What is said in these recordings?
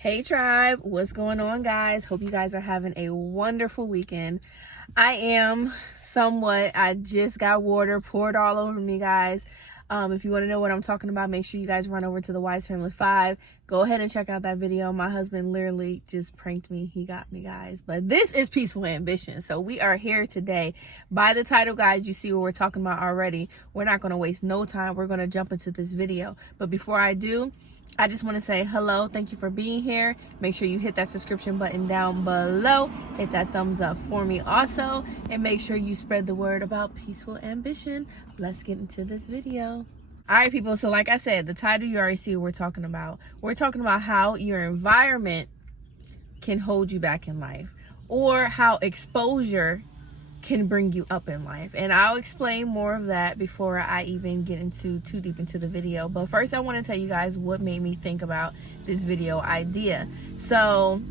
Hey tribe, what's going on, guys? Hope you guys are having a wonderful weekend. I am somewhat. I just got water poured all over me, guys. If you want to know what I'm talking about, make sure you guys run over to the Wise Family 5. Go ahead and check out that video. My husband literally just pranked me. He got me, guys. But this is Peaceful Ambition. So we are here today. By the title, guys, you see what we're talking about already. We're not going to waste no time. We're going to jump into this video. But before I do, I just want to say hello. Thank you for being here. Make sure you hit that subscription button down below. Hit that thumbs up for me also. And make sure you spread the word about peaceful ambition. Let's get into this video. All right, people. So like I said, the title, you already see what we're talking about. We're talking about how your environment can hold you back in life, or how exposure can bring you up in life. And I'll explain more of that before I even get into too deep into the video. But first, I want to tell you guys what made me think about this video idea. So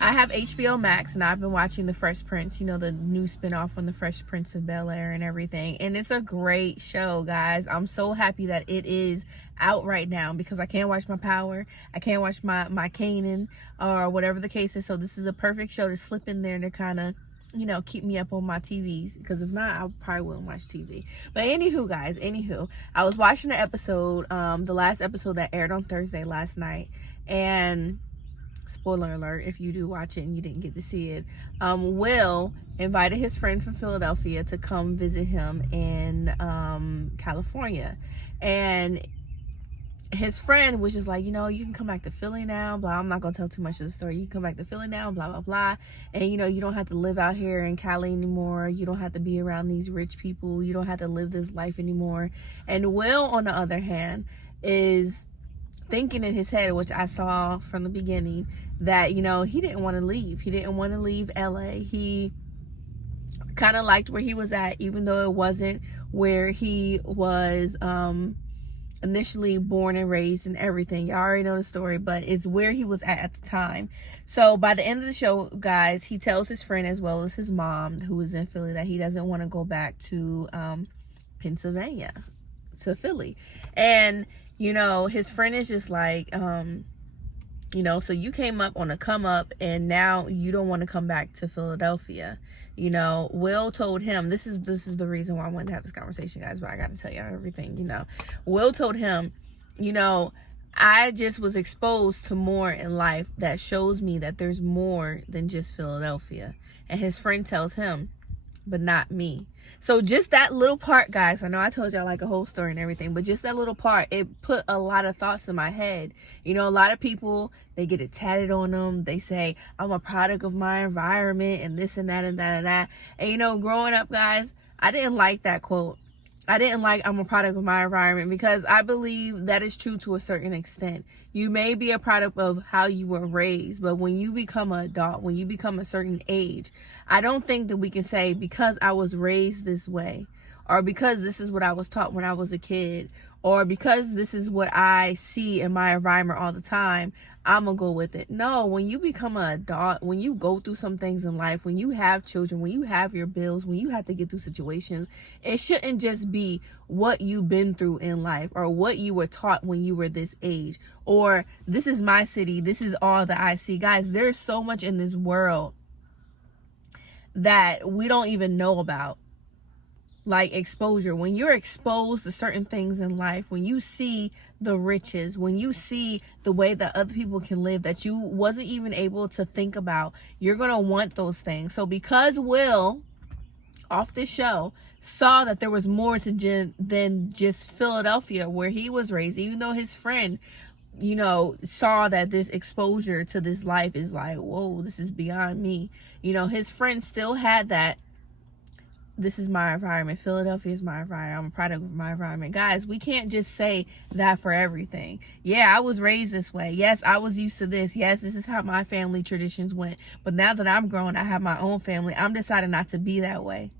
I have HBO Max and I've been watching The Fresh Prince, you know, the new spinoff on The Fresh Prince of Bel-Air and everything. And it's a great show, guys. I'm so happy that it is out right now because I can't watch my Power. I can't watch my Kanan or whatever the case is. So this is a perfect show to slip in there to kind of, you know, keep me up on my TVs, because if not, I probably wouldn't watch TV. But anywho, guys, I was watching the episode, the last episode that aired on Thursday last night, and spoiler alert, if you do watch it and you didn't get to see it, Will invited his friend from Philadelphia to come visit him in California, and his friend was just like, you know, you can come back to Philly now, blah. I'm not gonna tell too much of the story. You can come back to Philly now, blah, blah, blah. And, you know, you don't have to live out here in Cali anymore. You don't have to be around these rich people. You don't have to live this life anymore. And Will, on the other hand, is thinking in his head, which I saw from the beginning, that, you know, he didn't want to leave. He didn't want to leave LA. He kind of liked where he was at, even though it wasn't where he was, initially born and raised and everything. Y'all already know the story, but it's where he was at the time. So by the end of the show, guys, he tells his friend as well as his mom, who is in Philly, that he doesn't want to go back to Pennsylvania, to Philly. And, you know, his friend is just like, you know, so you came up on a come up and now you don't want to come back to Philadelphia. You know, Will told him, this is the reason why I wanted to have this conversation, guys, but I got to tell y'all everything, you know. Will told him, you know, I just was exposed to more in life that shows me that there's more than just Philadelphia. And his friend tells him, but not me. So just that little part, guys, I know I told y'all like a whole story and everything, but just that little part, it put a lot of thoughts in my head. You know, a lot of people, they get it tatted on them. They say, I'm a product of my environment and this and that and that and that. And, you know, growing up, guys, I didn't like that quote. I didn't like I'm a product of my environment, because I believe that is true to a certain extent. You may be a product of how you were raised, but when you become an adult, when you become a certain age, I don't think that we can say because I was raised this way, or because this is what I was taught when I was a kid, or because this is what I see in my environment all the time, I'm gonna go with it. No, when you become an adult, when you go through some things in life, when you have children, when you have your bills, when you have to get through situations, it shouldn't just be what you've been through in life, or what you were taught when you were this age, or this is my city, this is all that I see. Guys, there's so much in this world that we don't even know about. Like exposure, when you're exposed to certain things in life, when you see the riches, when you see the way that other people can live that you wasn't even able to think about, you're gonna want those things. So because Will, off this show, saw that there was more to than just Philadelphia where he was raised, even though his friend, you know, saw that this exposure to this life is like, whoa, this is beyond me. You know, his friend still had that, this is my environment. Philadelphia is my environment. I'm a product of my environment. Guys, we can't just say that for everything. Yeah, I was raised this way. Yes, I was used to this. Yes, this is how my family traditions went. But now that I'm grown, I have my own family. I'm deciding not to be that way.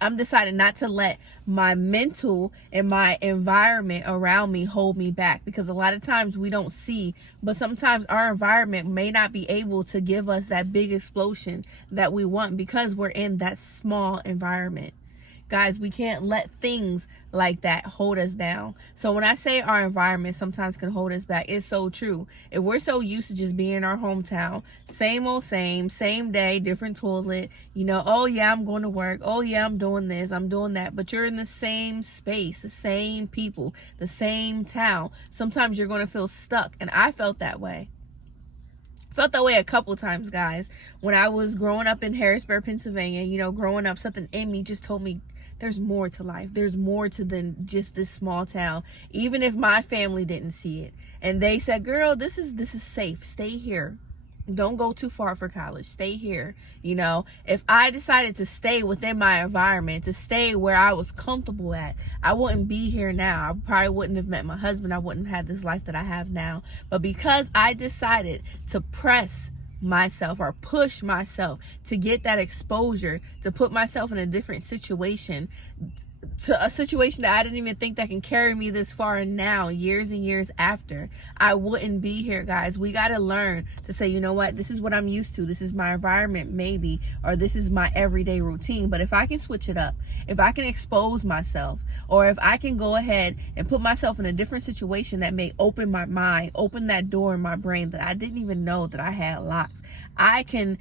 I'm deciding not to let my mental and my environment around me hold me back, because a lot of times we don't see, but sometimes our environment may not be able to give us that big explosion that we want because we're in that small environment. Guys, we can't let things like that hold us down. So when I say our environment sometimes can hold us back, it's so true. If we're so used to just being in our hometown, same old same day, different toilet, you know, oh yeah, I'm going to work, oh yeah, I'm doing this, I'm doing that, but you're in the same space, the same people, the same town. Sometimes you're going to feel stuck, and I felt that way. Felt that way a couple times, guys. When I was growing up in Harrisburg, Pennsylvania, you know, growing up, something in me just told me there's more to life. There's more to than just this small town. Even if my family didn't see it. And they said, girl, this is safe. Stay here. Don't go too far for college. Stay here. You know, if I decided to stay within my environment, to stay where I was comfortable at, I wouldn't be here now. I probably wouldn't have met my husband. I wouldn't have had this life that I have now. But because I decided to press myself or push myself to get that exposure, to put myself in a different situation, to a situation that I didn't even think that can carry me this far, and now years and years after, I wouldn't be here, guys. We got to learn to say, you know what, this is what I'm used to, this is my environment maybe, or this is my everyday routine. But if I can switch it up, if I can expose myself, or if I can go ahead and put myself in a different situation that may open my mind, open that door in my brain that I didn't even know that I had locked, I can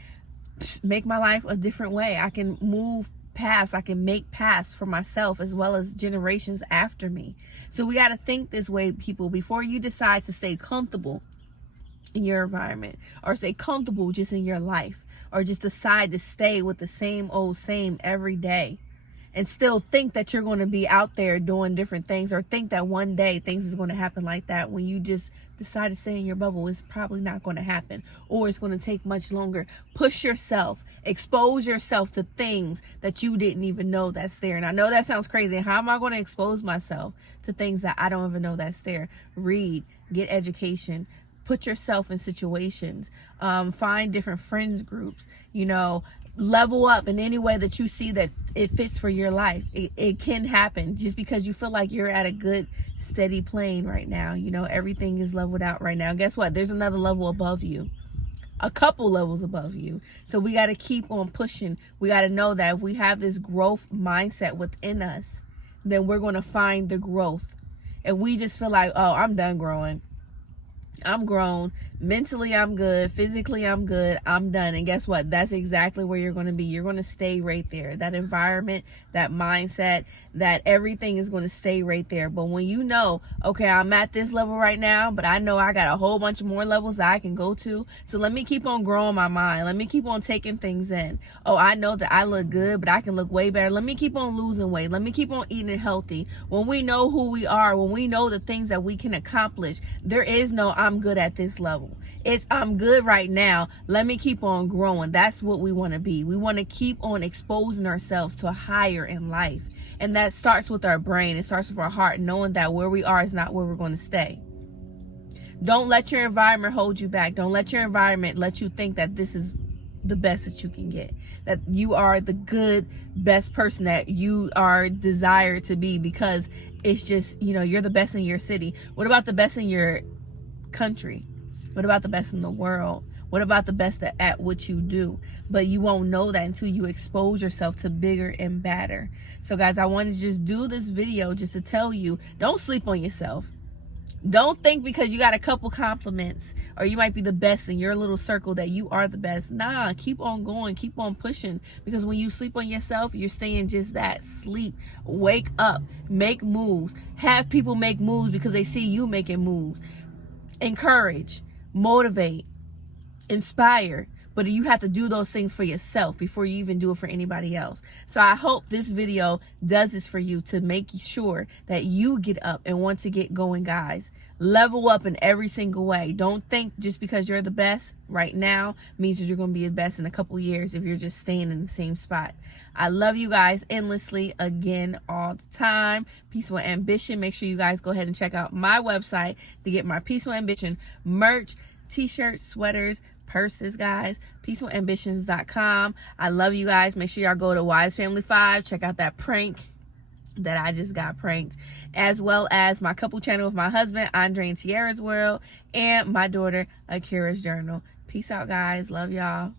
make my life a different way. I can move paths. I can make paths for myself as well as generations after me. So we got to think this way, people, before you decide to stay comfortable in your environment, or stay comfortable just in your life, or just decide to stay with the same old same every day and still think that you're going to be out there doing different things, or think that one day things is going to happen like that. When you just decide to stay in your bubble, it's probably not going to happen, or it's going to take much longer. Push yourself, expose yourself to things that you didn't even know that's there. And I know that sounds crazy. How am I going to expose myself to things that I don't even know that's there? Read, get education, put yourself in situations, find different friends groups, you know, level up in any way that you see that it fits for your life. It can happen just because you feel like you're at a good steady plane right now. You know, everything is leveled out right now. Guess what? There's another level above you, a couple levels above you. So we got to keep on pushing. We got to know that if we have this growth mindset within us, then we're going to find the growth. If we just feel like, oh, I'm done growing, I'm grown, mentally I'm good, physically I'm good, I'm done. And guess what? That's exactly where you're going to be. You're going to stay right there. That environment, that mindset, that everything is going to stay right there. But when you know, okay, I'm at this level right now, but I know I got a whole bunch more levels that I can go to. So let me keep on growing my mind. Let me keep on taking things in. Oh, I know that I look good, but I can look way better. Let me keep on losing weight. Let me keep on eating healthy. When we know who we are, when we know the things that we can accomplish, there is no I'm good at this level. It's I'm good right now. Let me keep on growing. That's what we want to be. We want to keep on exposing ourselves to higher in life. And that starts with our brain. It starts with our heart, knowing that where we are is not where we're going to stay. Don't let your environment hold you back. Don't let your environment let you think that this is the best that you can get, that you are the good, best person that you are desired to be, because it's just, you know, you're the best in your city. What about the best in your country? What about the best in the world? What about the best at what you do? But you won't know that until you expose yourself to bigger and badder. So guys, I wanted to just do this video just to tell you, don't sleep on yourself. Don't think because you got a couple compliments or you might be the best in your little circle that you are the best. Nah, keep on going, keep on pushing, because when you sleep on yourself, you're staying just that, sleep. Wake up, make moves, have people make moves because they see you making moves. Encourage, motivate, inspire, but you have to do those things for yourself before you even do it for anybody else. So I hope this video does this for you, to make sure that you get up and want to get going, guys. Level up in every single way. Don't think just because you're the best right now means that you're going to be the best in a couple years if you're just staying in the same spot. I love you guys endlessly, again, all the time. Peaceful Ambition. Make sure you guys go ahead and check out my website to get my Peaceful Ambition merch, t-shirts, sweaters, purses, guys. peacefulambitions.com. I love you guys. Make sure y'all go to thewisefamilyfive. Check out that prank that I just got pranked, as well as my couple channel with my husband, Andre&Tiera World, and my daughter, Akira's Journal. Peace out, guys. Love y'all.